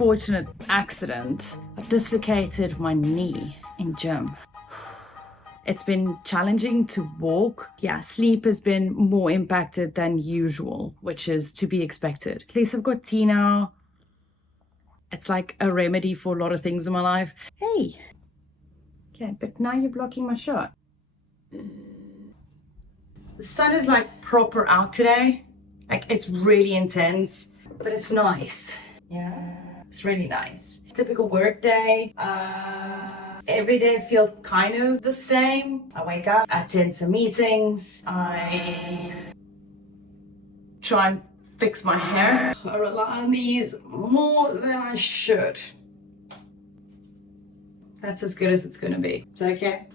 unfortunate accident. I dislocated my knee in gym. It's been challenging to walk. Yeah, sleep has been more impacted than usual, which is to be expected. At least I've got tea now. It's like a remedy for a lot of things in my life. Hey. Okay, but now you're blocking my shot. The sun is like proper out today. Like it's really intense, but it's nice. Yeah, it's really nice. Typical work day. Every day feels kind of the same. I wake up, I attend some meetings, I try and fix my hair. I rely on these more than I should. That's as good as it's gonna be. Is that okay?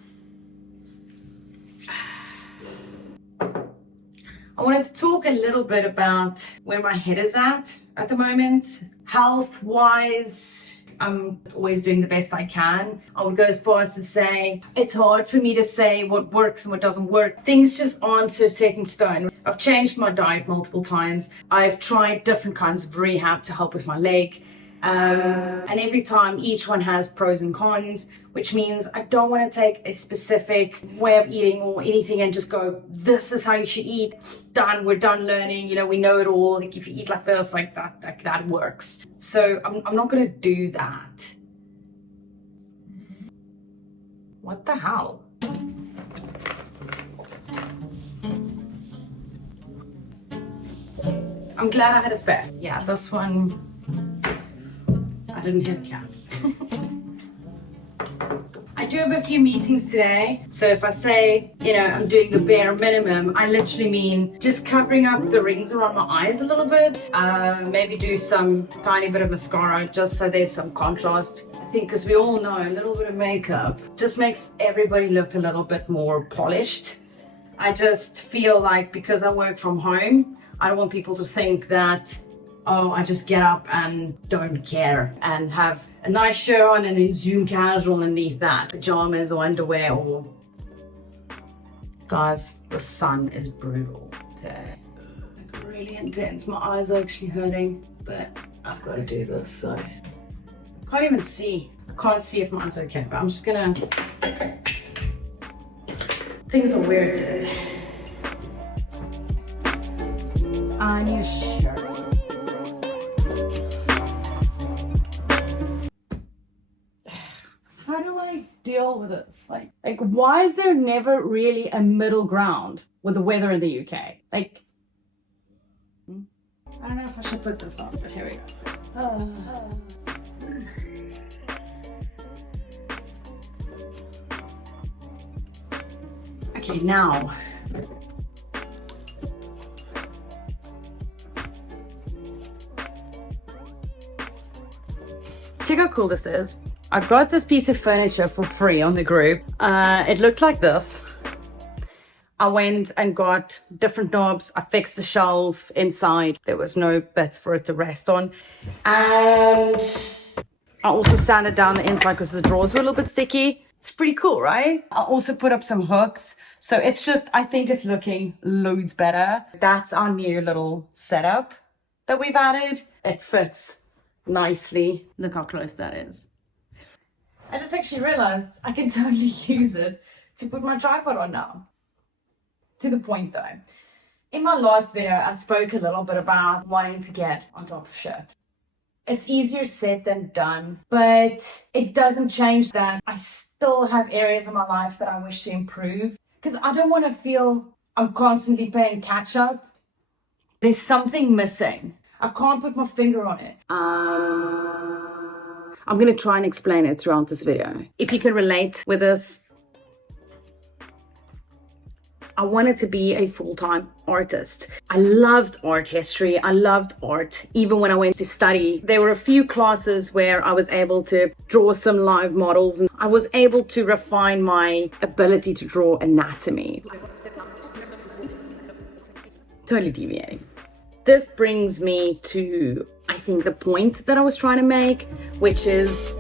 I wanted to talk a little bit about where my head is at the moment. Health-wise, I'm always doing the best I can. I would go as far as to say, it's hard for me to say what works and what doesn't work. Things just aren't so set in stone. I've changed my diet multiple times. I've tried different kinds of rehab to help with my leg. And every time each one has pros and cons, which means I don't want to take a specific way of eating or anything and just go, this is how you should eat. Done, we're done learning, you know, we know it all. Like if you eat like this, like that works. So I'm not going to do that. What the hell? I'm glad I had a spare. Yeah, this one, I didn't hit a cap. I do have a few meetings today. So if I say, you know, I'm doing the bare minimum, I literally mean just covering up the rings around my eyes a little bit. Maybe do some tiny bit of mascara just so there's some contrast. I think because we all know a little bit of makeup just makes everybody look a little bit more polished. I just feel like because I work from home, I don't want people to think that, oh, I just get up and don't care and have a nice shirt on and then Zoom casual underneath that. Pajamas or underwear or... Guys, the sun is brutal today. Like really intense. My eyes are actually hurting, but I've got to do this, so... I can't even see. I can't see if mine's okay, but I'm just gonna... Things are weird today. I need a shirt. How do I deal with this? Like why is there never really a middle ground with the weather in the UK? Like, I don't know if I should put this on, but here we go. Okay, now. Check how cool this is. I got this piece of furniture for free on the group. It looked like this. I went and got different knobs. I fixed the shelf inside. There was no bits for it to rest on. And I also sanded down the inside because the drawers were a little bit sticky. It's pretty cool, right? I also put up some hooks. So it's just, I think it's looking loads better. That's our new little setup that we've added. It fits nicely. Look how close that is. I just actually realized I can totally use it to put my tripod on now. To the point though. In my last video, I spoke a little bit about wanting to get on top of shit. It's easier said than done, but it doesn't change that I still have areas in my life that I wish to improve because I don't want to feel I'm constantly playing catch up. There's something missing. I can't put my finger on it. I'm going to try and explain it throughout this video. If you can relate with this, I wanted to be a full-time artist. I loved art history. I loved art. Even when I went to study, there were a few classes where I was able to draw some live models and I was able to refine my ability to draw anatomy. Totally deviating. This brings me to, I think, the point that I was trying to make, which is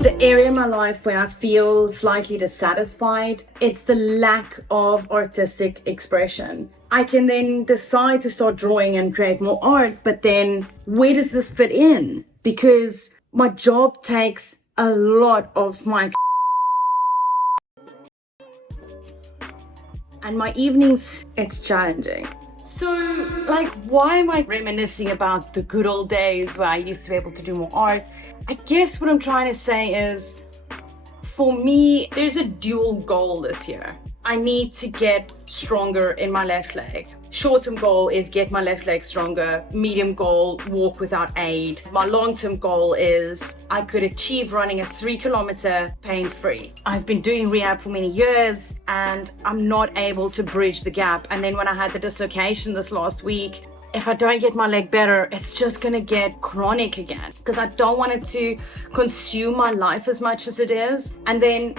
the area in my life where I feel slightly dissatisfied. It's the lack of artistic expression. I can then decide to start drawing and create more art, but then where does this fit in? Because my job takes a lot of my and my evenings, it's challenging. So, like, why am I reminiscing about the good old days where I used to be able to do more art? I guess what I'm trying to say is, for me, there's a dual goal this year. I need to get stronger in my left leg. Short-term goal is get my left leg stronger. Medium goal, walk without aid. My long-term goal is I could achieve running a 3-kilometer pain-free. I've been doing rehab for many years and I'm not able to bridge the gap. And then when I had the dislocation this last week, if I don't get my leg better, it's just gonna get chronic again because I don't want it to consume my life as much as it is. And then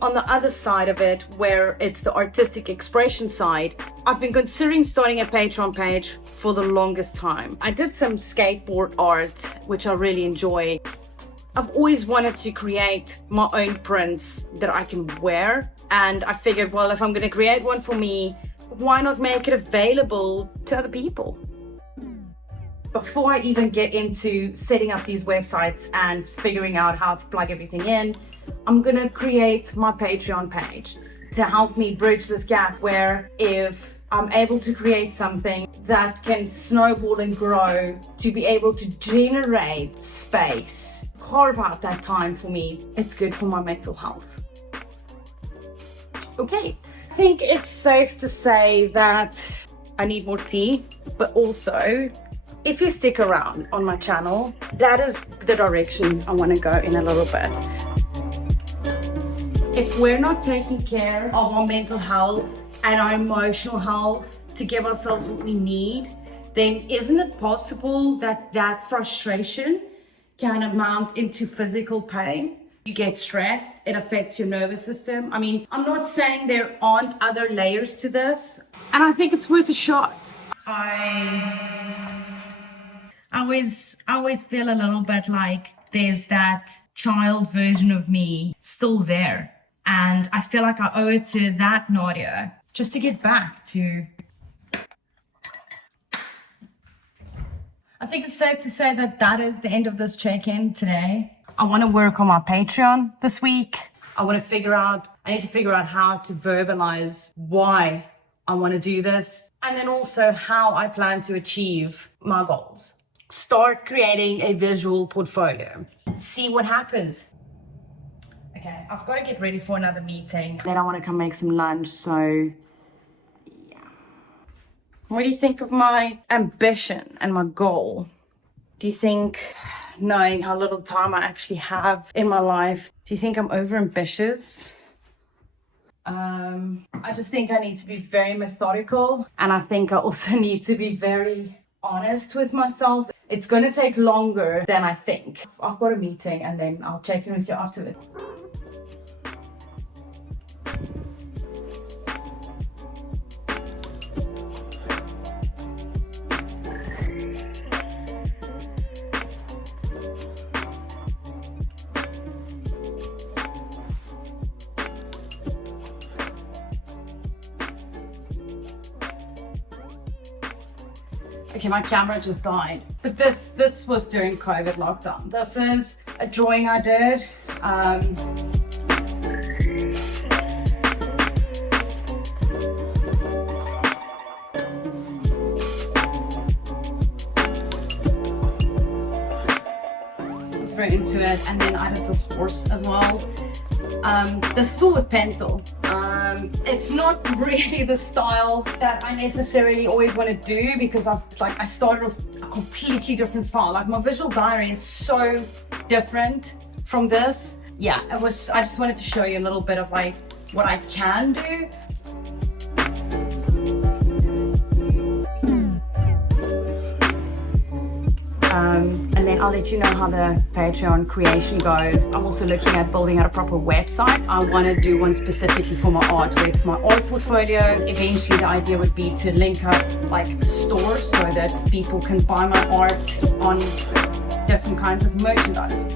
on the other side of it, where it's the artistic expression side, I've been considering starting a Patreon page for the longest time. I did some skateboard art, which I really enjoy. I've always wanted to create my own prints that I can wear. And I figured, well, if I'm gonna create one for me, why not make it available to other people? Before I even get into setting up these websites and figuring out how to plug everything in, I'm gonna create my Patreon page to help me bridge this gap where if I'm able to create something that can snowball and grow to be able to generate space, carve out that time for me, it's good for my mental health. Okay, I think it's safe to say that I need more tea, but also if you stick around on my channel, that is the direction I want to go in a little bit. If we're not taking care of our mental health and our emotional health to give ourselves what we need, then isn't it possible that that frustration can amount into physical pain? You get stressed, it affects your nervous system. I mean, I'm not saying there aren't other layers to this, and I think it's worth a shot. I always feel a little bit like there's that child version of me still there. And I feel like I owe it to that Nadia just to get back to. I think it's safe to say that that is the end of this check-in today. I want to work on my Patreon this week. I need to figure out how to verbalize why I want to do this. And then also how I plan to achieve my goals. Start creating a visual portfolio. See what happens. Okay, I've got to get ready for another meeting. Then I want to come make some lunch, so yeah. What do you think of my ambition and my goal? Do you think, knowing how little time I actually have in my life, do you think I'm over-ambitious? I just think I need to be very methodical, and I think I also need to be very honest with myself. It's going to take longer than I think. I've got a meeting and then I'll check in with you afterwards. Okay, my camera just died. But this was during COVID lockdown. This is a drawing I did. I was very into it, and then I did this horse as well. This is all with pencil. It's not really the style that I necessarily always want to do because I started with a completely different style. Like my visual diary is so different from this. Yeah, I just wanted to show you a little bit of like what I can do. And then I'll let you know how the Patreon creation goes. I'm also looking at building out a proper website. I want to do one specifically for my art, where it's my art portfolio. Eventually the idea would be to link up like a store so that people can buy my art on different kinds of merchandise.